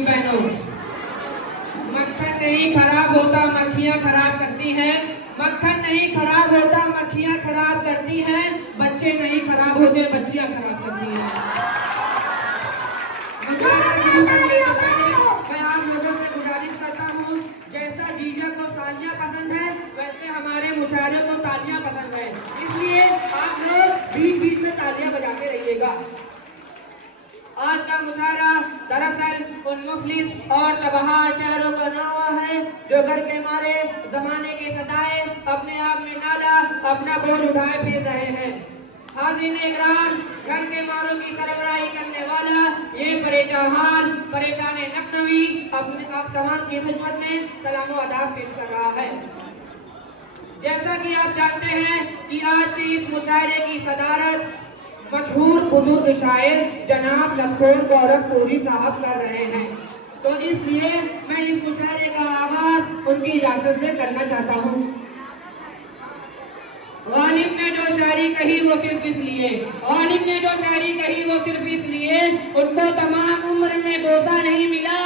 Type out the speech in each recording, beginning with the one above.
की बहनों, मक्खन नहीं खराब होता, मक्खियां खराब करती हैं। मक्खन नहीं खराब होता, मक्खियां खराब करती हैं। बच्चे नहीं खराब होते, बच्चियां खराब करती हैं। मुशायरा शुरू करने से पहले मैं आप लोगों से गुजारिश करता हूँ, जैसा जीजा को सालियाँ पसंद है वैसे हमारे मुशायरे को तालियां पसंद है, इसलिए आप लोग बीच बीच में तालियां बजाते रहिएगा। आज का मुशायरा दरअसल उन मुफलिस और तबाह शायरों का नावा है जो घर के मारे जमाने के सदाए अपने आप में नाला अपना बोझ उठाए फिर रहे हैं। हाज़रीन इकराम, घर के मारों की सरबराही करने वाला ये परेशान लखनवी अपने आप तमाम की खिदमत में सलाम व आदाब पेश कर रहा है। जैसा कि आप जानते हैं कि आज की इस मुशायरे की सदारत मशहूर बुजुर्ग शायर जनाब लखोर गोरखपुरी साहब कर रहे हैं, तो इसलिए मैं इस मुशायरे का आगाज उनकी इजाजत से करना चाहता हूँ। गालिब ने जो शायरी कही वो सिर्फ इसलिए, गालिब ने जो शायरी कही वो सिर्फ इसलिए उनको तमाम उम्र में बोसा नहीं मिला।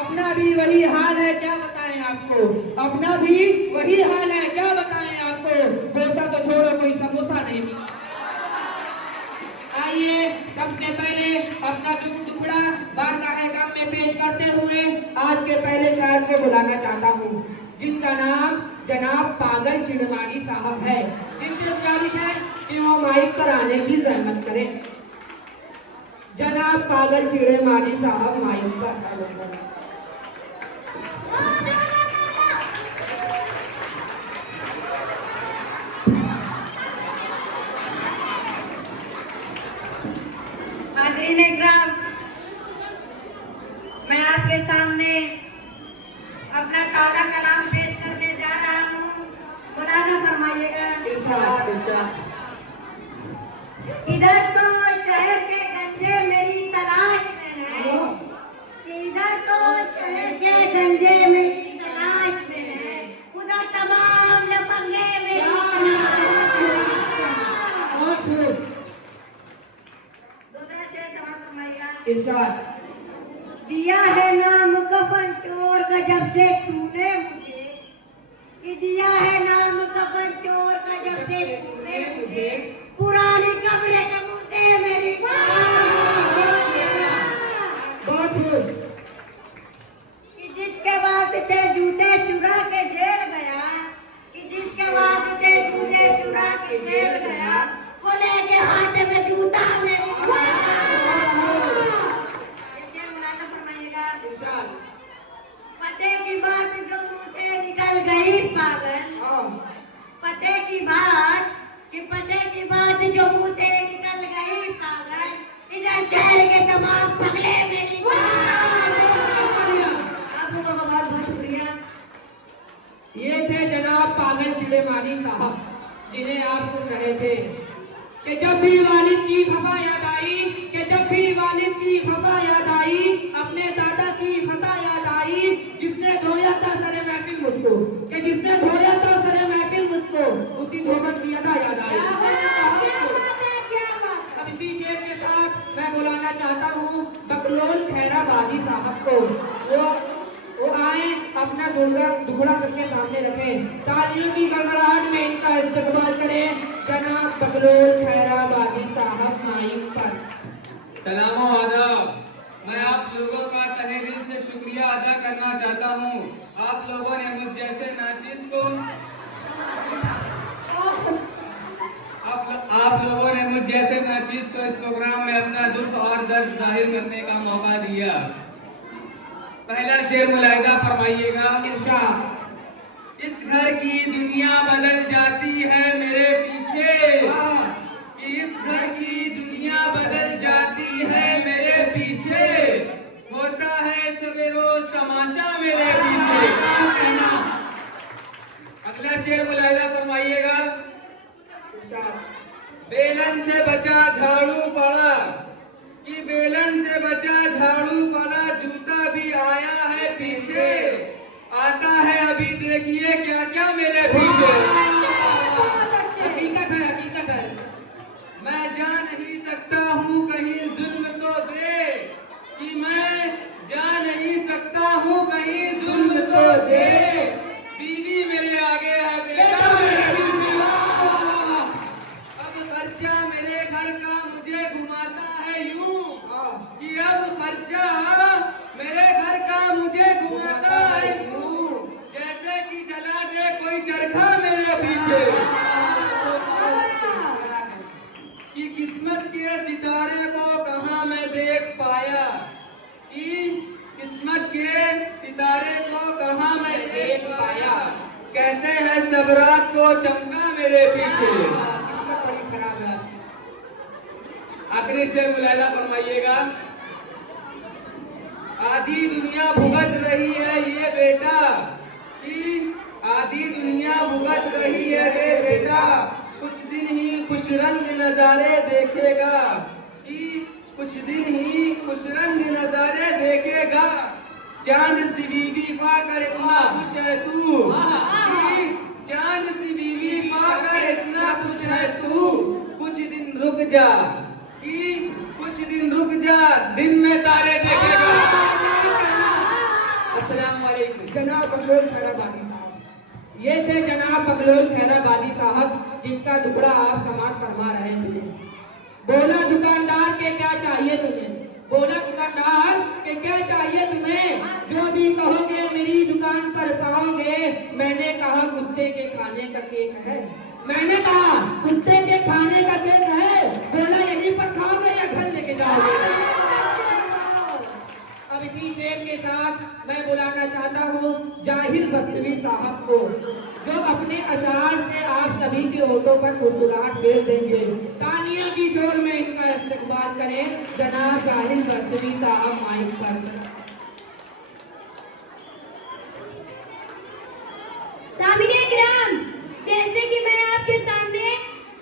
अपना भी वही हाल है, क्या बताएं आपको, अपना भी वही हाल है, क्या बताएं आपको, बोसा तो छोड़ो कोई समोसा नहीं मिला। आइए सबसे पहले अपना टुकड़ा बारगाह काम में पेश करते हुए आज के पहले शायर को बुलाना चाहता हूँ, जिनका नाम जनाब पागल चिड़मानी साहब है, जिनसे गुजारिश है कि वो माइक पर आने की जहमत करें। जनाब पागल चिड़मानी साहब माइक पर। हाज़रीन इकराम, मैं आपके सामने अपना ताज़ा कलाम पेश करने जा रहा हूँ, मुलाज़ा फरमाइएगा। इधर तो शहर के गंजे मेरी तलाश में है, इधर तो शहर के गंजे मेरी तलाश में है, उधर तमाम लफंगे मेरी तलाश में है। दूसरा शेर तमाम फरमाइएगा। इरशाद। दिया है नाम कफन चोर का जब से तूने मुझे, कि दिया है नाम कफन चोर का जब से तूने मुझे, पुरानी कब्र के मुर्दे मेरी कि जिसके बाद ते जूते चुरा के जेल गया, कि जिसके बाद ते जूते चुरा के जेल गया, वो लेके हाथ में जूता मेरी। पते की बात जो मुंह से निकल गई पागल, पते की बात कि पते की बात जो मुंह से निकल गई पागल, इधर शहर के तमाम पगले मेरी। आप लोगों का बहुत बहुत शुक्रिया। ये थे जनाब पागल चिड़मानी साहब, जिन्हें आप सुन रहे थे कि जब भी वालिद की खफा याद आई, कि जब भी वालिद की खफा याद आई, अपने दादा की खता याद आई, जिसने धोया था सरे महफिल मुझको, कि जिसने धोया था सरे महफिल मुझको, उसी धोबन की अदा याद आई। अब इसी शेर के साथ मैं बुलाना चाहता हूँ बकलोल खैराबादी साहब को, वो आए अपना दुखड़ा सबके सामने रखें, तालियों की गड़गड़ाहट में इनका इस्तकबाल करें। जनाब बकलोल खैराबादी साहब माइक पर। सलाम व आदाब। मैं आप लोगों का तहे दिल से शुक्रिया अदा करना चाहता हूँ। आप लोगों ने मुझ जैसे नाचिस को इस प्रोग्राम में अपना दुख और दर्द जाहिर करने का मौका दिया। पहला शेर मुलाहिजा फरमाइएगा। इरशाद। इस घर की दुनिया बदल जाती है मेरे पीछे, कि इस घर की दुनिया बदल जाती है मेरे पीछे, होता है शबे रोज तमाशा मेरे पीछे। अगला शेर मुलाहिजा फरमाइएगा। बेलन से बचा झाड़ू पड़ा, कि बेलन से बचा झाड़ू पड़ा, जूता भी आया है पीछे, आता है अभी देखिए क्या क्या मेरे पीछे। हकीकत है, हकीकत है। मैं जा नहीं सकता हूँ कहीं जुल्म को दे, कि मैं जा नहीं खर्चा मेरे घर का मुझे घुमाता है क्यों? जैसे कि जला दे कोई चरखा मेरे पीछे। कि किस्मत के सितारे को कहाँ मैं देख पाया, कि किस्मत के सितारे को कहाँ मैं देख पाया। कहते हैं सब रात को चमका मेरे पीछे। किस्मत बड़ी खराब है। आखिरी शेर मुलायदा फरमाइएगा। आधी दुनिया भुगत रही है ये बेटा, कि आधी दुनिया भुगत रही है ये बेटा, कुछ दिन ही खुश रंग नजारे देखेगा, कि कुछ दिन ही खुश रंग नजारे देखेगा। चांद सी बीवी पाकर इतना खुश है तू, कि चांद सी बीवी पाकर इतना खुश है तू, कुछ दिन रुक जा, कि कुछ दिन रुक जा, दिन में तारे देखेगा। अस्सलाम वालेकुम। जनाब बकलोल खैराबादी साहब, ये थे जनाब बकलोल खैराबादी साहब, जिनका टुकड़ा आप समाज फरमा रहे थे। बोला दुकानदार के क्या चाहिए तुम्हें, बोला दुकानदार के क्या चाहिए तुम्हें, जो भी कहोगे मेरी दुकान पर पाओगे। मैंने कहा कुत्ते के खाने का केक है, मैंने कहा कुत्ते के खाने का केक है। बोला यहीं पर खाओगे या घर लेके जाओगे। अब इसी शेर के साथ मैं बुलाना चाहता हूँ जाहिल बख्तवी साहब को, जो अपने अशार से आप सभी के होठों पर मुस्कुराहट फेर देंगे। तालियों की शोर में इनका इस्तकबाल करें जनाब जाहिल बख्तवी साहब माइक पर। सामिने किराम, जैसे कि मैं आपके सामने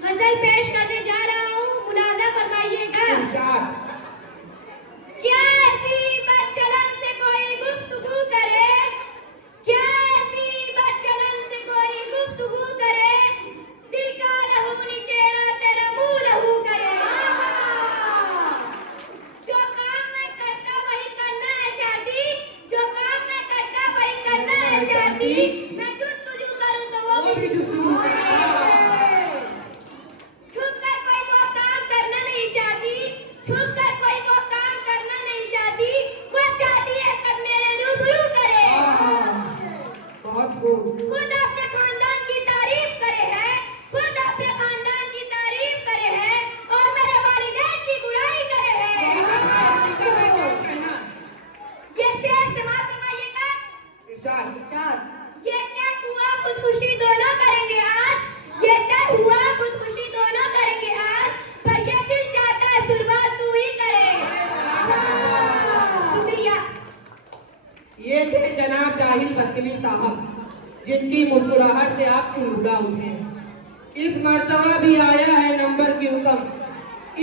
गजल पेश करने जा रहा हूँ, मुलाजा फरमाइएगा। इरशाद। क्या ऐसी बदचलन से कोई गुफ्तगू करे, क्या ऐसी बदचलन से कोई गुफ्तगू करे, दिल का लहू निचेड़ा तेरा मुंह लहू करे। जो काम मैं करता वही करना है चाहती, जो काम मैं करता वही करना है चाहती, मैं जुस्तजू करूं तो वो भी जुस्तजू करे। छुप कर कोई वो काम करना नहीं चाहती, छुप कर कोई वो काम करना नहीं चाहती, वो चाहती है सब मेरे रूबरू करे। बहुत खूब। खुद अपने खानदान की तारीफ करे है, खुद अपने खानदान की तारीफ करे है, और मेरे वालिदैन की बुराई करे है। ये शेर समाप्त फरमाइएगा। इरशाद। ये तय हुआ खुदकुशी दोनों करेंगे आज, ये तय हुआ खुदकुशी दोनों करेंगे आज, पर ये दिल चाहता है शुरुआत तू ही करे। शुक्रिया। ये थे जनाब जाहिल बख्तवी साहब, जिनकी मुस्कुराहट से आप ठुमका उठे। इस मर्तबा भी आया है नंबर की हुक्म,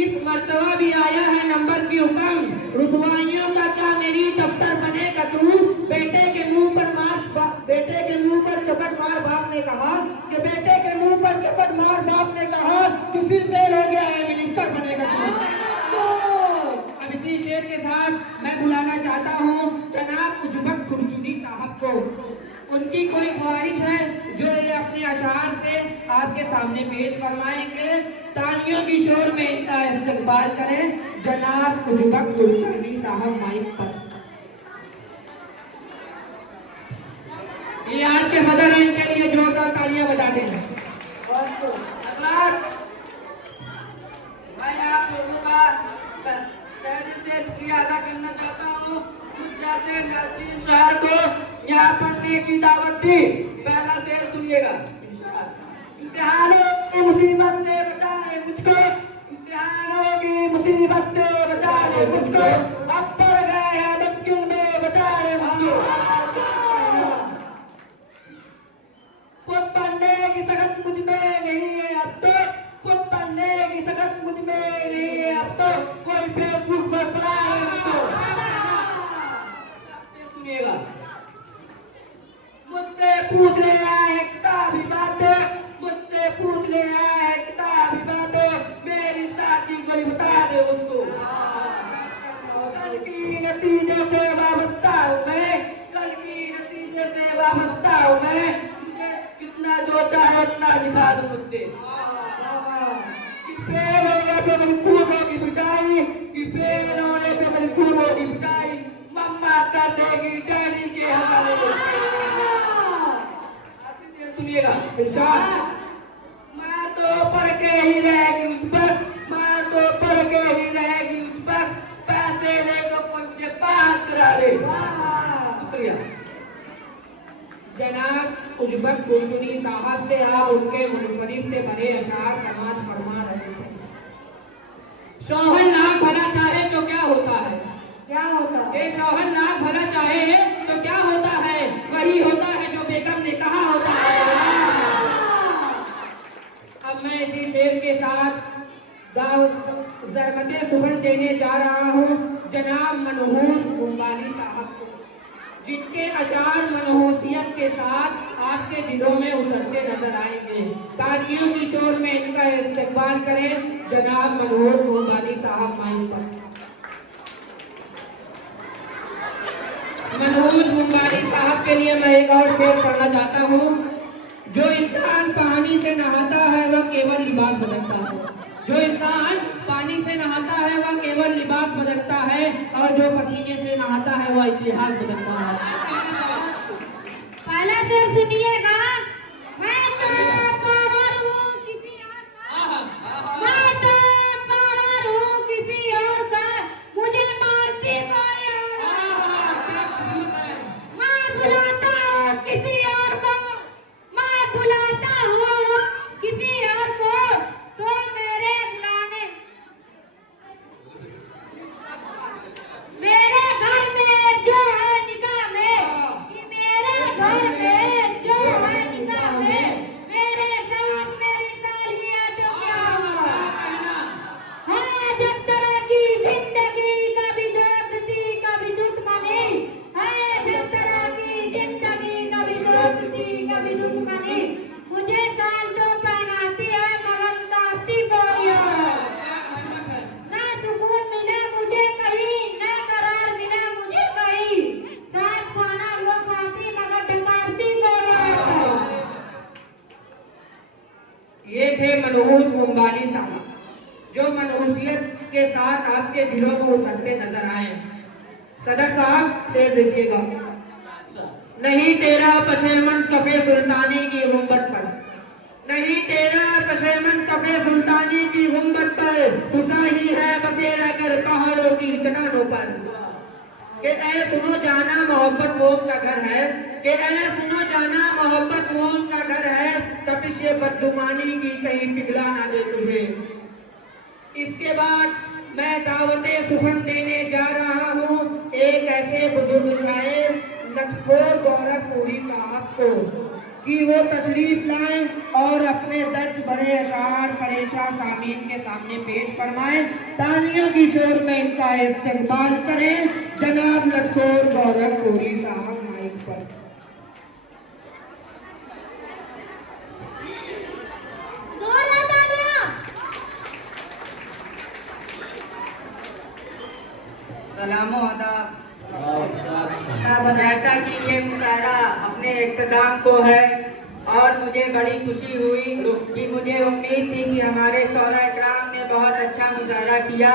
इस मर्तबा भी आया है नंबर की हुक्म। रुसवाइयों का क्या मेरी दफ्तर बनेगा तू, बेटे के मुंह पर बेटे के मुंह पर चपट मार बाप ने कहा, कि बेटे के मुंह पर चपट मार बाप ने कहा कि फिर फेल हो गया है मिनिस्टर बनेगा तू। अब इसी शेर के साथ मैं बुलाना चाहता हूँ जनाब उजबक खुरचुनी साहब को। उनकी कोई ख्वाहिश है जो ये अपने अशार से आपके सामने पेश फरमाएंगे। तालियों की शोर में इनका इस्तकबाल करें जनाब उजबक खुरचुनी साहब माइक पर। ये आज के सदर हैं, इनके लिए जोरदार तालियां बजा दें। मैं आप लोगों का तहे दिल से शुक्रिया अदा करना चाहता हूँ। मुझ जैसे नाज़रीन शहर को यहाँ पढ़ने की दावत दी। पहला शेर सुनिएगा। इम्तिहानों की मुसीबत से बचाए मुझको, इम्तिहानों की मुसीबत से बचाए मुझको, अब पड़ गए हैं मुश्किल में बचाए मुझको। खुद पढ़ने की सकत मुझ में नहीं है अब तो, खुद पढ़ने की सकत मुझ में नहीं है अब तो, कोई बेवकूफ पर पड़ा है मुझको। सुनिएगा। मुझसे पूछ ले आए किताबी बातें, मुझसे पूछ ले आए किताबी बातें, मेरी साथी कोई बता दे उसको। कल की नतीजे से वाबस्ता हूँ मैं, कल की नतीजे से वाबस्ता हूँ मैं, कितना जो चाहे उतना दिखा दो मुझसे। कि फेल होने पे मेरी खूबों की पिटाई, कि फेल होने पे मेरी खूबों की पिटाई मम्मा कर देगी डैडी के हवाले। सुनिएगा, इरशाद। मैं तो पढ़ के ही रहेगी उस वक्त, मैं तो पढ़ के ही रहेगी उस वक्त, पैसे लेकर कोई मुझे पास करा दे। शुक्रिया। जनाब उजबक गुंजुनी साहब से आप उनके मुनफरिद से भरे अशार समाज फरमा रहे थे। शौहर लाख भला चाहे तो क्या होता है? क्या होता है? ये शौहर लाख भला चाहे तो क्या होता है? वही होता है जो बेगम ने कहा होता है। अब मैं इसी शेर के साथ ज़हमत सुबह देने जा रहा हूँ जनाब मनहूस बुंगाली साहब को, जिनके अचार मनहूसियत के साथ आपके दिलों में उतरते नजर आएंगे। तालियों की शोर में इनका इस्तकबाल करें जनाब मनहूस बुंगाली साहब माइक पर। मनहूस बुंगाली साहब के लिए मैं एक और शेर पढ़ना चाहता हूँ। जो इंसान पानी से नहाता है वह केवल लिबास बदलता है। जो इंसान पानी से नहाता है वह केवल लिबास बदलता है, और जो पसीने से नहाता है वह इतिहास बदलता है। पहले से सुनिएगा। मैं तो कौरव हूँ किसी और का, मैं तो कौरव हूँ किसी और का, मुझे मारती कोई और। मैं बुलाता हूँ किसी और को, मैं बुलाता हूँ किसी और को, तो मेरे बुलाने मेरे घर में जो है निगाह में, कि मेरे घर में जो है निगाह में, मेरे साथ मेरी तालियां तो क्या हुआ। है जब तरह की जिंदगी, कभी दोस्ती कभी दुश्मनी, है जब तरह की जिंदगी, कभी दोस्ती कभी दुश्मनी, मुझे शान तो पहनाती है मगर उतारती कोई और। ना सुकून मिले मुझे कहीं, ना करार मिले मुझे कहीं, साथ खाना वो खाती मगर डकारती कोई और। ये थे मनहूस बुंगाली साहब, जो मनहूसियत के साथ आपके दिलों को उतरते नजर आए। सदर साहब शेर देखिएगा। नहीं तेरा पशेमन कफे सुल्तानी की गुंबद पर, नहीं तेरा पशेमन कफे सुल्तानी की गुंबद पर, तुसा ही है बसेरा कर पहाड़ों की चट्टानों पर। कि ऐ सुनो जाना मोहब्बत मोम का घर है, कि ऐ सुनो जाना मोहब्बत मोम का घर है, तपिश बदगुमानी की कहीं पिघला ना दे तुझे। इसके बाद मैं दावते सुखन देने जा रहा हूँ एक ऐसे बुजुर्ग शायर लखखोर गोरखपुरी साहब को, कि वो तशरीफ लाएं और अपने दर्द भरे अशार परेशान सामीन के सामने पेश फरमाएं। तालियों की शोर में इनका इस्तकबाल करें जनाब लखखोर गोरखपुरी साहब माइक पर। जोरदार तालियां। सलामो आदाब। जैसा कि ये मुशायरा अपने इख्तिताम को है, और मुझे बड़ी खुशी हुई कि मुझे उम्मीद थी कि हमारे शौरा इकराम ने बहुत अच्छा मुशायरा किया।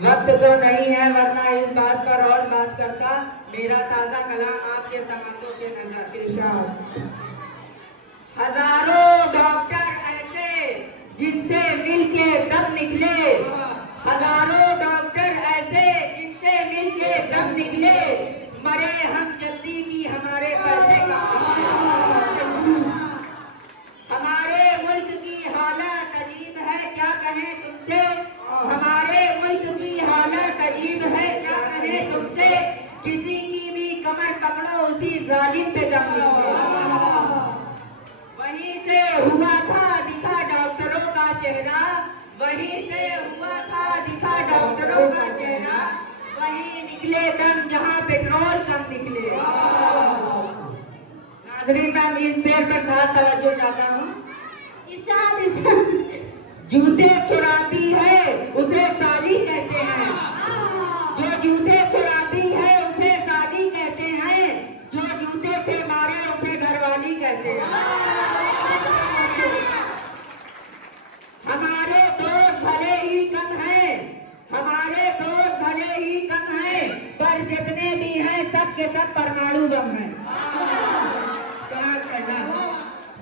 वक्त तो नहीं है वरना इस बात पर और बात करता। मेरा ताज़ा कलाम आपके समातों के नजर। इरशाद। हजारों डॉक्टर ऐसे जिनसे मिलके दम निकले, हजारों डॉक्टर ऐसे जिनसे मिलके दम निकले, मरे हम जल्दी की हमारे पैसे का। हमारे मुल्क की हालत अजीब है क्या कहें तुमसे, हमारे मुल्क की हालत अजीब है क्या कहें तुमसे, किसी की भी कमर पकड़ो उसी जालिम पे दम निकले। वहीं से हुआ था दिखा डॉक्टरों का चेहरा, वहीं से हुआ था दिखा डॉक्टरों का चेहरा, वहीं निकले दम जहां पेट्रोल कम निकले। नाज़रीन मैं इस शेर पर खास तवज्जो चाहता हूँ। इरशाद इरशाद। जूते चुराती है उसे साली कहते हैं, जो जूते चुराती है उसे साली कहते हैं, जो जूते से मारे उसे घरवाली कहते हैं। हमारे दोस्त भले ही कम हैं, हमारे दोस्त भले ही कम हैं, के सब परमाणु बम हैं। क्या कहना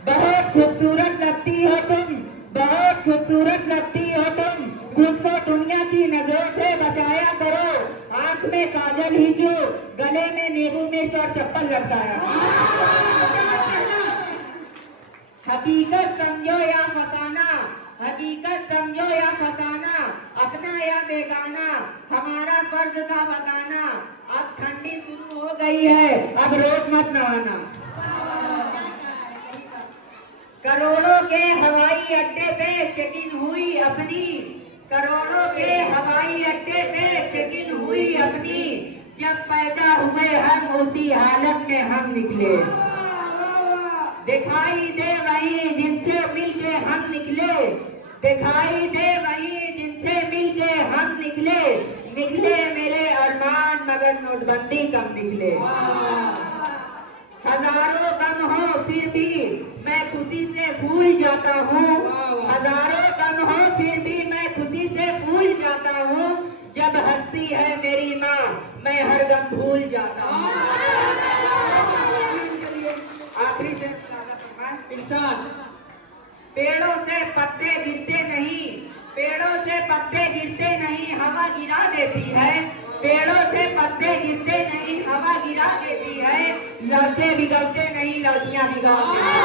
बहुत खूबसूरत लगती हो तुम, बहुत खूबसूरत लगती हो तुम, खुद को दुनिया की नजरों से बचाया करो, आंख में काजल ही क्यों, गले में नींबू मिर्च और चप्पल लटकाया। हकीकत समझो या फसाना, हकीकत समझो या फसाना, अपना या बेगाना, हमारा फर्ज था बताना, अब ठंडी शुरू हो गई है, अब रोज मत नहाना। करोड़ों के हवाई अड्डे पे चेकिंग हुई अपनी, करोड़ों के हवाई अड्डे पे चेकिंग हुई अपनी, जब पैदा हुए हम उसी हालत में हम निकले। दिखाई दे वही जिनसे मिलके हम निकले, दिखाई दे वही जिनसे मिलके हम निकले, निकले मेरे अरमान मगर नोटबंदी कब निकले। हजारों गम हो फिर भी मैं खुशी से भूल जाता हूँ, हजारों गम हो फिर भी मैं खुशी से भूल जाता हूँ, जब हंसती है मेरी माँ मैं हर गम भूल जाता हूँ। आखिरी से इरशाद। पेड़ों से पत्ते गिरते नहीं, पेड़ों से पत्ते गिरते नहीं, हवा गिरा देती है, पेड़ों से पत्ते गिरते नहीं, हवा गिरा देती है, लड़के बिगड़ते नहीं लड़कियां बिगाड़ती हैं।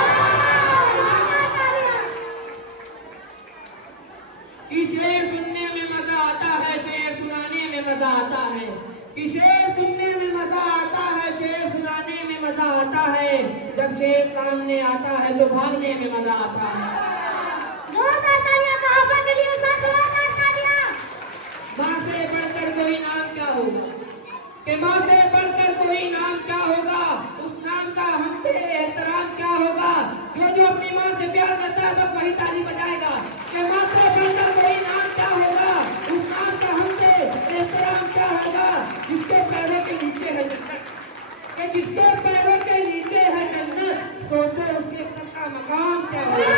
कि शेर सुनने में मजा आता है, शेर सुनाने में मजा आता है, कि शेर सुनने में मजा आता है, शेर सुनाने में मजा आता है, जब शेर सामने आता है तो भागने में मजा आता है। जोरदार तालियां सहाबा के लिए, सर जोरदार तालियां। माँ से बढ़कर कोई नाम क्या होगा, कि माँ से बढ़कर कोई नाम क्या होगा, उस नाम का हमसे एहतराम क्या होगा, जो जो अपनी माँ से प्यार करता है बस वही ताली बजाएगा। कि माँ से बढ़कर कोई नाम क्या होगा, उस नाम का हमसे एहतराम क्या होगा, जिसके पैरों के नीचे है जन्नत, कि जिसके पैरों के नीचे है जन्नत, सोचो उसके सर का मकाम क्या होगा।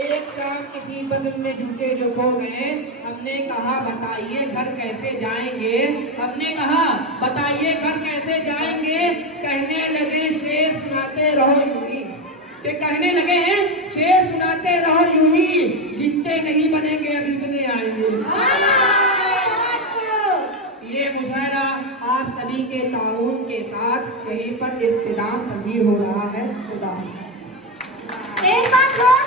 एक शाम किसी बदल में झुके जो खो गए, हमने कहा बताइए घर कैसे जाएंगे, हमने कहा बताइए घर कैसे जाएंगे, कहने लगे शेर सुनाते रहो यूं ही, कि कहने लगे शेर सुनाते रहो यूं ही, जितने नहीं बनेंगे अब इतने आएंगे। ये मुशायरा आप सभी के ताउन के साथ यहीं पर इख्तिताम पजीर हो रहा है। खुदा एक बार जोर